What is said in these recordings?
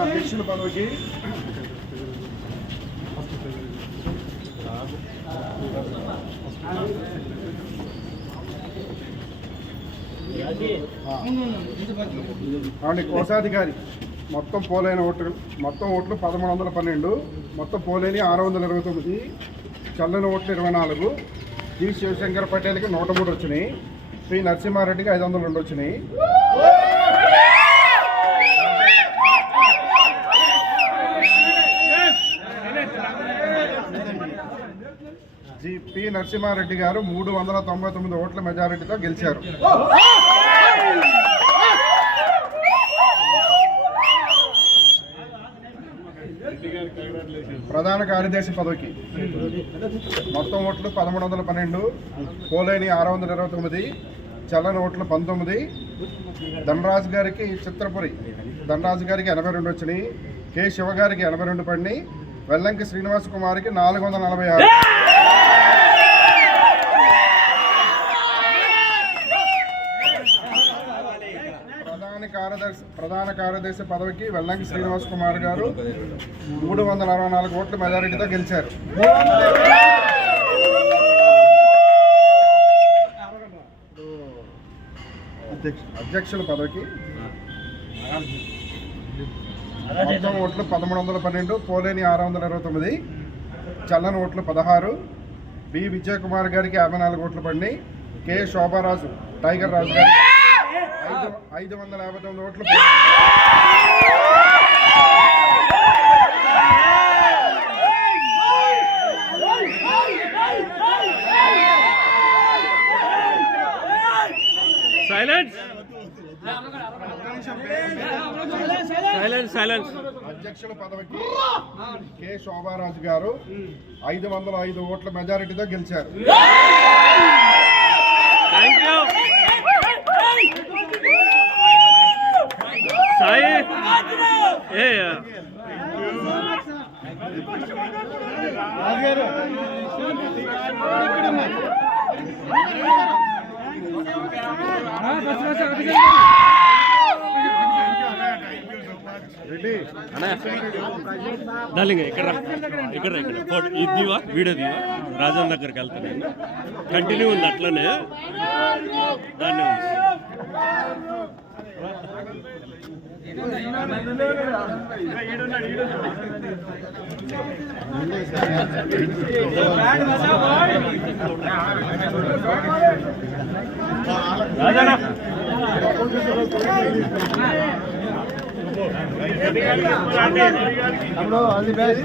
అధ్యక్షుల పదవికి కోశాధికారి మొత్తం పోలైన ఓట్లు 1112, మొత్తం పోలేని 629, చల్లని ఓట్లు 24, జి శివశంకర్ పటేల్కి 103 వచ్చినాయి, పి నరసింహారెడ్డికి 502 వచ్చినాయి. పి నరసింహారెడ్డి గారు 399 ఓట్ల మెజారిటీతో గెలిచారు. ప్రధాన కార్యదర్శి పదవికి మొత్తం ఓట్లు 1312, పోలేని 629, చల్లని ఓట్లు 19, ధనరాజు గారికి చిత్రపురి ధనరాజు గారికి 82 వచ్చినాయి, కె శివ గారికి 82 పడినాయి, వెల్లంకి శ్రీనివాస్ కుమార్కి 446. ప్రధాన కార్యదర్శి పదవికి వెల్లంకి శ్రీనివాస్ కుమార్ గారు 364 ఓట్ల మెజారిటీతో గెలిచారు. అధ్యక్షుల పదవికి మొత్తం ఓట్లు 1312, పోలేని 629, చల్లని ఓట్లు 16, బి విజయకుమార్ గారికి 54 ఓట్లు పడినాయి, కె శోభారాజు టైగర్ రాజు గారికి 559 ఓట్లు. అధ్యక్షుల పదవికి కె శోభారాజు గారు 505 ఓట్ల మెజారిటీతో గెలిచారు. డార్లింగ్ ఇక్కడ ఇది దివా వీడియో దివా రాజన్ దగ్గరికి వెళ్తాను నేను. కంటిన్యూ ఉంది అట్లనే దాన్ని రాజనా all the best.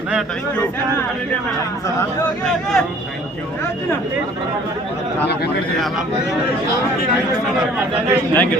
Thank you.